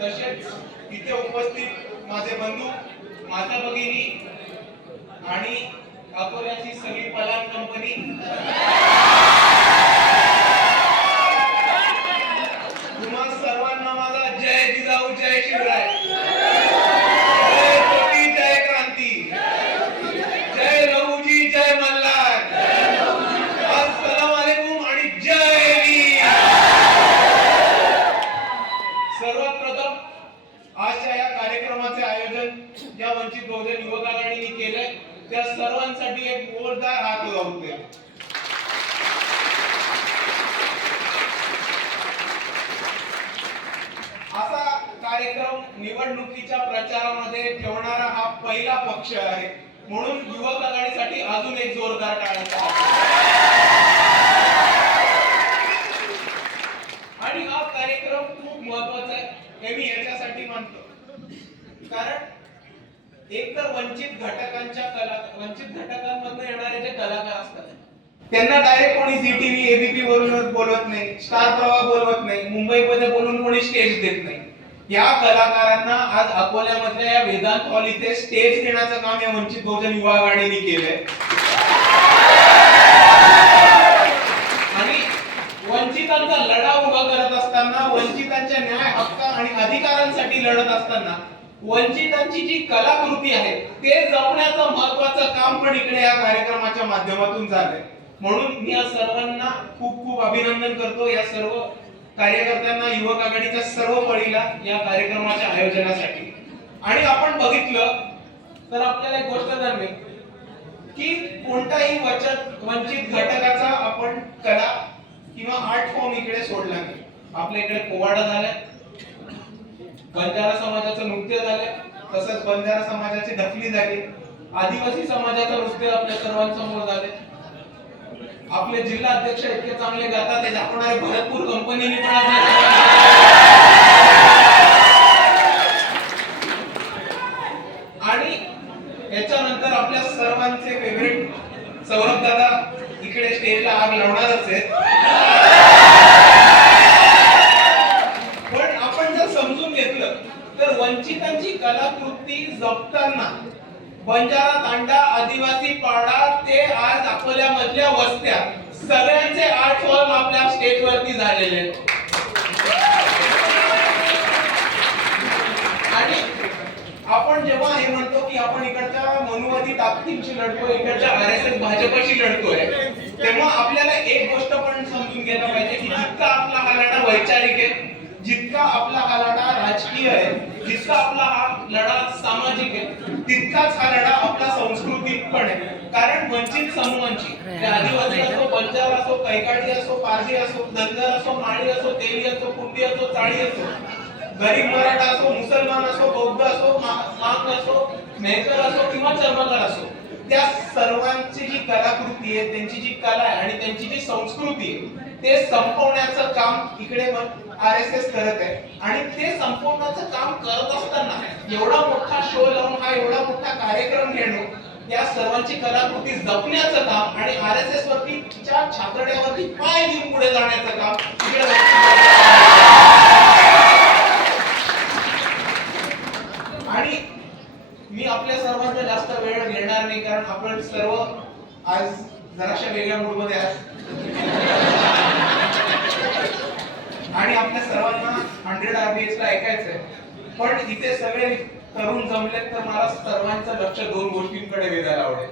तसेच इथे उपस्थित माझे बंधू माझ्या भगिनी आणि अकोल्याची सगळी पलान कंपनी तुम्हा सर्वांना माझा जय जिजाऊ जय शिवराय जय कोटी जय क्रांती जय लहूजी जय मल्हार अस्सलाम वालेकुम आणि जय वीर सर्वात प्रथम आजच्या या कार्यक्रमाचे आयोजन या वंचित बहुजन युवक आघाडीने केलंय त्या सर्वांसाठी एक जोरदार हात लावतोय असा कार्यक्रम निवडणुकीच्या प्रचारामध्ये ठेवणारा हा पहिला पक्ष आहे. म्हणून युवक आघाडीसाठी अजून एक जोरदार टाळायचा आणि हा कार्यक्रम खूप महत्त्वाचा आहे. हे मी याच्यासाठी मानतो कारण एक तर वंचित घटकांच्या कला वंचित घटकांमधून येणारे जे कलाकार असतात त्यांना डायरेक्ट कोणी झी टीव्ही एबीपी वरून बोलवत नाही स्टार प्रवाह बोलवत नाही मुंबईमध्ये बोलून कोणी स्टेज देत नाही. या कलाकारांना आज अकोल्यामधल्या या वेदांत हॉल इथे स्टेज देण्याचं काम या वंचित बहुजन युवा आघाडीने केलंय. आणि वंचितांचा लढा उभा करत असताना वंचितांच्या न्याय हक्क आणि अधिकारांसाठी लढत असताना वंचितांची जी कलाकृती आहे ते जपण्याचं महत्वाचं काम पण इकडे या कार्यक्रमाच्या माध्यमातून झालंय. म्हणून मी या सर्वांना खूप खूप अभिनंदन करतो. या सर्व कार्यकर्त्यांना युवक आघाडीच्या सर्व पळीला या कार्यक्रमाच्या आयोजनासाठी. आणि आपण बघितलं तर आपल्याला एक गोष्ट जाणवेल की कोणताही वचन वंचित घटकाचा आपण कला किंवा आर्ट फॉर्म इकडे सोडला नाही. आपल्या इकडे पोवाडा झालाय बंजारा समाजाचं नृत्य झालं तसंच बंजारा समाजाची ढकली झाली. आदिवासी समाजाचं नृत्य आपल्या सर्वांसमोर झाले आपले जिल्हा अध्यक्ष इतके चांगले गातात ते दाखवणारे भरतपूर कंपनीने पण आपल्या आणि याच्यानंतर आपल्या सर्वांचे फेवरेट सौरभ दादा इकडे स्टेजला आग लावणारच आहे पण आपण जर समजून घेतलं तर वंचितांची कलाकृती जपताना बंजारा तांडा आदिवासी पाडा ते आज अकोल्यामधल्या वस्त्या सगळ्यांचे आर्ट फॉर्म आपल्या स्टेजवरती झालेले आहेत. आणि आपण जेव्हा हे म्हणतो की आपण इकडच्या मनुवादी ताकदींशी लढतोय इकडच्या आर एस एस भाजपशी लढतोय तेव्हा आपल्याला एक गोष्ट पण समजून घ्यायला पाहिजे की जितका आपला हा लढा वैचारिक आहे जितका आपला हा लढा राजकीय आहे जितका आपला हा लढा सामाजिक आहे. तितकाच हा लढा आपला सांस्कृतिक पण आहे. कारण वंचित समूहांची आदिवासी असो बंजारा असो कैकाडी असो पारधी असो धनगर असो माळी असो तेली असो कुंडी असो चाळी असो गरीब मराठा असो मुसलमान असो बौद्ध असो मांग असो मेहकर असो किंवा चर्मकार असो त्या सर्वांची जी कलाकृती आहे त्यांची जी कला आहे आणि त्यांची जी संस्कृती आहे ते संपवण्याचं काम इकडे आर एस एस करत आहे. आणि ते संपवण्याचं काम करत असताना एवढा मोठा शो लावून हा एवढा मोठा कार्यक्रम घेणं या सर्वांची कलाकृती जपण्याचं काम आणि आर एस एस वरती तिच्या छात्रड्यावरती पाय देऊन पुढे जाण्याचं काम आणि मी आपल्या सर्वांचा जास्त वेळ घेणार नाही कारण आपण सर्व आज जराशा वेगळ्या मूडमध्ये आहात. आणि आपल्या सर्वांना हंड्रेड आरबीएस ला ऐकायचंय. पण इथे सगळे तरुण जमलेत तर मला सर्वांचं लक्ष दोन गोष्टींकडे वेधायला आवडेल.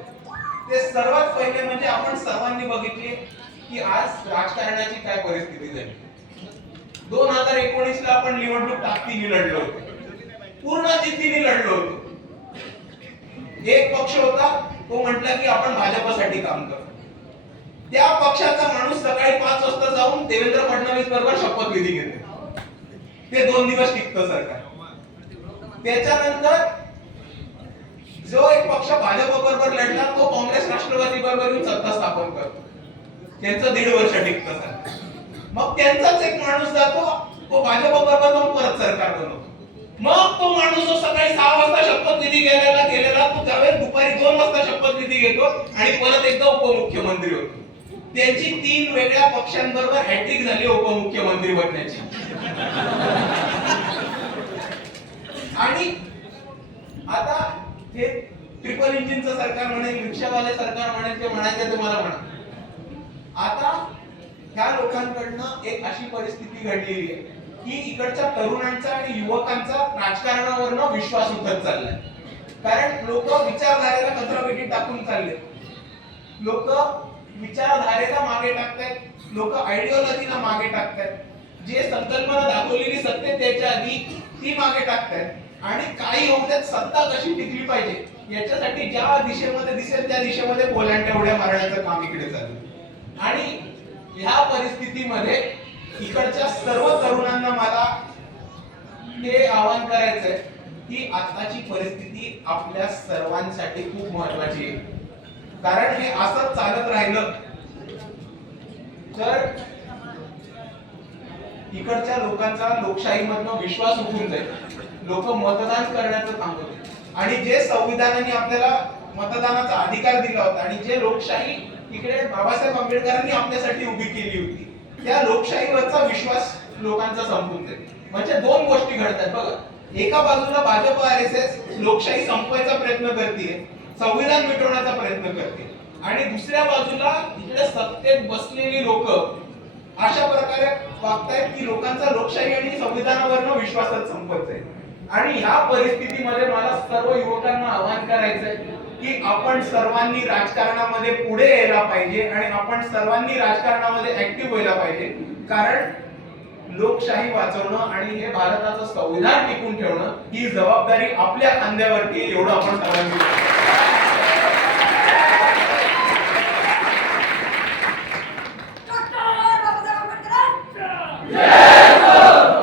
ते सर्वात पहिले म्हणजे आपण सर्वांनी बघितले की आज राजकारणाची काय परिस्थिती झाली. दोन हजार एकोणीस ला आपण निवडणूक ताकदीने लढलो होतो. पूर्ण जिद्दीने लढलो होतो. एक पक्ष होता तो म्हटला की आपण भाजपसाठी काम करतो. त्या पक्षाचा माणूस सकाळी पाच वाजता जाऊन देवेंद्र फडणवीस बरोबर शपथविधी घेते. ते दोन दिवस टिकत सरकार. त्याच्यानंतर जो एक पक्ष भाजप बरोबर लढला तो काँग्रेस राष्ट्रवादी बरोबर येऊन सत्ता स्थापन करतो. त्यांचं दीड वर्ष टिकत सरकार. मग त्यांचाच एक माणूस जातो तो भाजप बरोबर जाऊन परत सरकार बनवतो. मग तो माणूस जो सकाळी सहा वाजता शपथविधी गेलेला गेलेला तो त्यावेळेस दुपारी दोन वाजता शपथविधी घेतो आणि परत एकदा उपमुख्यमंत्री होतो. त्यांची तीन वेगळ्या पक्षांबरोबर हॅट्रिक झाली उपमुख्यमंत्री बनण्याची. आणि आता हे ट्रिपल इंजिनचं सरकार म्हणेल रिक्षावाले सरकार म्हणेल ते म्हणायचं ते मला म्हणा. आता ह्या लोकांकडनं एक अशी परिस्थिती घडलेली आहे की इकडच्या तरुणांचा आणि युवकांचा राजकारणावरनं विश्वास उठत चाललाय. कारण लोक विचारधारेला कचरापेटीत टाकून चालले लोक विचारधारेला मागे टाकतायत लोक आयडिओलॉजीला मागे टाकतायत. जे संकल्पना दाखवलेली सत्य त्याच्या आधी ती मागे टाकतायत. आणि काही होऊ सत्ता कशी टिकली पाहिजे याच्यासाठी ज्या दिशेमध्ये दिसेल त्या दिशेमध्ये पोलांड्या उड्या मारण्याचं काम इकडे चालू आणि ह्या परिस्थितीमध्ये इकडच्या सर्व तरुणांना मला हे आवाहन करायचंय की आताची परिस्थिती आपल्या सर्वांसाठी खूप महत्वाची आहे. कारण हे असंच चालत राहिलं. तर इकडच्या लोकांचा लोकशाहीमधनं विश्वास उठून जाईल. लोक मतदान करण्याचं थांबवते आणि जे संविधानाने आपल्याला मतदानाचा अधिकार दिला होता आणि जे लोकशाही इकडे बाबासाहेब आंबेडकरांनी आपल्यासाठी उभी केली होती त्या लोकशाहीवरचा विश्वास लोकांचा संपून जाईल. म्हणजे दोन गोष्टी घडतात. बघा एका बाजूला भाजप आर एस एस लोकशाही संपवायचा प्रयत्न करते संविधान मिटवण्याचा प्रयत्न करते. आणि दुसऱ्या बाजूला इकडे सत्तेत बसलेली लोक अशा प्रकारे वागतायत की लोकांचा लोकशाही आणि संविधानावरनं विश्वासच संपत जाईल आणि ह्या परिस्थितीमध्ये मला सर्व युवकांना आवाहन करायचंय की आपण सर्वांनी राजकारणामध्ये पुढे यायला पाहिजे आणि आपण सर्वांनी राजकारणामध्ये ऍक्टिव्ह व्हायला पाहिजे. कारण लोकशाही वाचवणं आणि हे भारताचं संविधान टिकून ठेवणं ही जबाबदारी आपल्या खांद्यावरती एवढं आपण सर्वांनी करावं.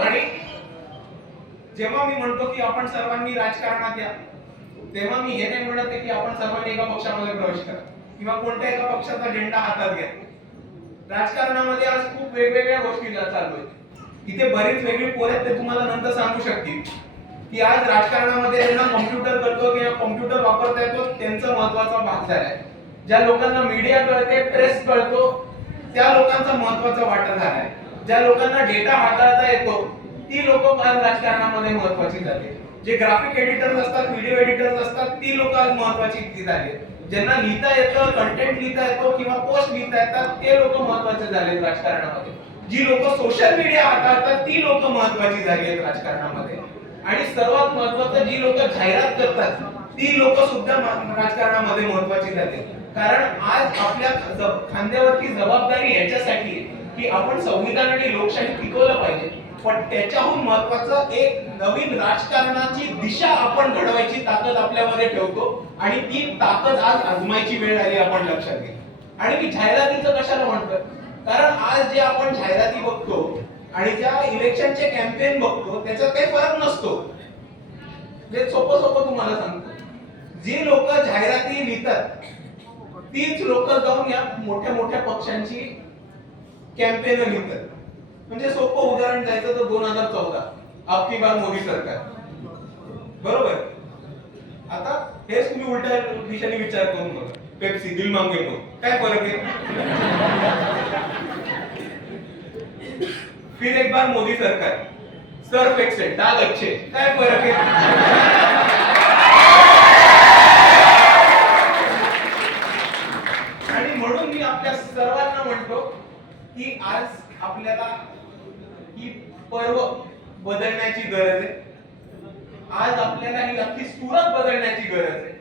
आणि जेव्हा मी म्हणतो की आपण सर्वांनी राजकारणात या. तेव्हा मी हे नाही म्हणत की आपण सर्वांनी एका पक्षामध्ये प्रवेश करा. किंवा कोणत्या एका पक्षाचा झेंडा हातात घ्या. राजकारणामध्ये आज खूप वेगवेगळ्या गोष्टी चालू आहेत. इथे बरीच वेगळी पोर आहेत ते तुम्हाला नंतर सांगू शकतील. की आज राजकारणामध्ये ज्यांना कॉम्प्युटर करतो किंवा कॉम्प्युटर वापरता येतो त्यांचा महत्त्वाचा भाग झालाय. ज्या लोकांना मीडिया कळते प्रेस कळतो त्या लोकांचा महत्त्वाचा वाटा झालाय. ज्या लोकांना डेटा हाताळता येतो ती लोक आज राजकारणामध्ये महत्वाची झाली. जे ग्राफिक एडिटर्स असतात व्हिडिओ एडिटर्स असतात ती लोक आज महत्वाची झाली. ज्यांना लिहिता येतं कंटेंट लिहिता येतो किंवा पोस्ट लिहिता येतात ते लोक महत्त्वाचे झाले राजकारणामध्ये. जी लोक सोशल मीडिया हाताळतात ती लोक महत्वाची झाली आहेत राजकारणामध्ये. आणि सर्वात महत्वाचं जी लोक जाहिरात करतात ती लोक सुद्धा राजकारणामध्ये महत्वाची झाली कारण आज आपल्या खांद्यावरती जबाबदारी याच्यासाठी आहे की आपण संविधान आणि लोकशाही टिकवलं पाहिजे. पण त्याच्याहून महत्वाचं एक नवीन राजकारणाची दिशा आपण घडवायची ताकद आपल्यामध्ये ठेवतो आणि ती ताकद आज आजमायची वेळ आली आपण लक्षात घ्या. आणि मी जाहिरातीचं कशाला म्हणतोय? कारण आज जे आपण जाहिराती बघतो आणि ज्या इलेक्शनचे कॅम्पेन बघतो त्याचा काही फरक नसतो. जे सोपं सोपं तुम्हाला सांगतो. जी लोक जाहिराती लिहितात तीच लोक जाऊन या मोठ्या मोठ्या पक्षांची कॅम्पेन लिहितात. म्हणजे सोपं उदाहरण द्यायचं तर दोन हजार चौदा. आपकी बार मोदी सरकार. बरोबर? आता हेच तुम्ही उलट्या दिशेने विचार करून बघा. पेप्सी दिल मांगे तो काय फरक आहे? फिर एक बार मोदी सरकार. सर्फ एक्सेल डाग अच्छे. काय फरक आहे? आणि म्हणून मी आपल्या सर्वांना म्हणतो की आज आपल्याला ही पर्व बदलण्याची गरज आहे. आज आपल्याला ही अख्खी सुरत बदलण्याची गरज आहे.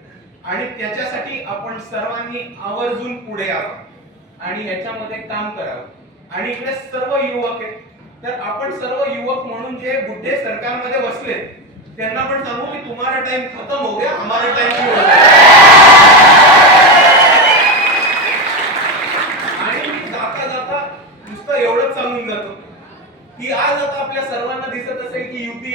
आणि त्याच्यासाठी आपण सर्वांनी आवर्जून पुढे यावं. आणि याच्यामध्ये काम करावं. आणि इकडे सर्व युवक आहेत. तर आपण सर्व युवक म्हणून जे बुद्धे सरकारमध्ये बसले त्यांना पण सांगू की तुम्हाला टाइम खतम हो गया हमारा टाइम हो गया आणि मी जाता जाता नुसतं एवढंच सांगून जातो की आज आता आपल्या सर्वांना दिसत असेल की युती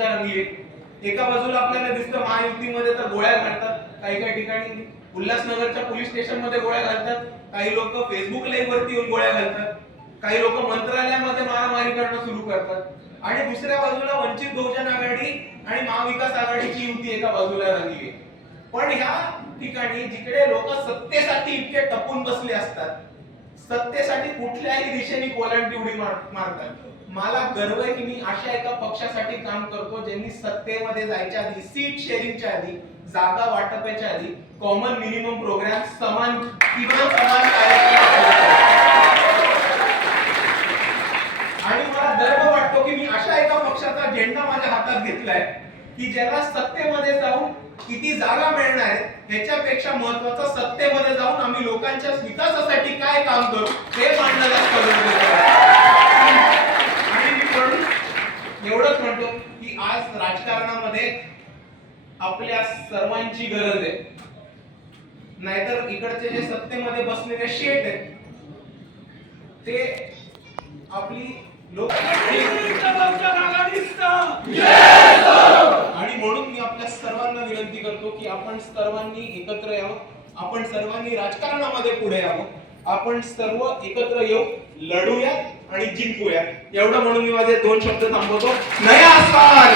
रंगली आहे एका. बाजूला आपल्याला दिसतं महायुतीमध्ये तर गोळ्या घालतात काही काही ठिकाणी. उल्हासनगरच्या पोलीस स्टेशनमध्ये गोळ्या घालतात. काही लोक फेसबुक लाईव्ह वरती येऊन गोळ्या घालतात. काही लोक मंत्रालयामध्ये मारामारी करणं सुरू करतात. आणि दुसऱ्या बाजूला वंचित बहुजन आघाडी आणि महाविकास आघाडीची युती एका बाजूला रंगली आहे. पण ह्या ठिकाणी जिकडे लोक सत्तेसाठी इतके टपून बसले असतात सत्तेसाठी कुठल्याही दिशेने कोलांटी उडी मारतात. मला गर्व आहे की मी अशा एका पक्षासाठी काम करतो ज्यांनी सत्तेमध्ये जायच्या आधी सीट शेअरिंगच्या आधी जागा वाटपाच्या आधी कॉमन मिनिमम प्रोग्राम समान किमान समान आणि मला गर्व वाटतो की मी अशा एका पक्षाचा झेंडा माझ्या हातात घेतलाय की ज्याला सत्तेमध्ये जाऊन किती जागा मिळणार आहे ह्याच्यापेक्षा महत्वाचं सत्तेमध्ये जाऊन आम्ही लोकांच्या विकासासाठी काय काम करू हे मांडणं जास्त गरजेचं आहे. आणि मी म्हणून एवढंच म्हणतो की आज राजकारणामध्ये आपल्या सर्वांची गरज आहे. नाहीतर इकडचे जे सत्तेमध्ये बसलेले शेट आहेत ते आपली लोक आणि म्हणून मी आपल्या सर्वांना विनंती करतो की आपण सर्वांनी एकत्र यावं. आपण सर्वांनी राजकारणामध्ये पुढे यावं. आपण सर्व एकत्र येऊ लढूया आणि जिंकूया. एवढं म्हणून मी माझे दोन शब्द थांबवतो. नया साल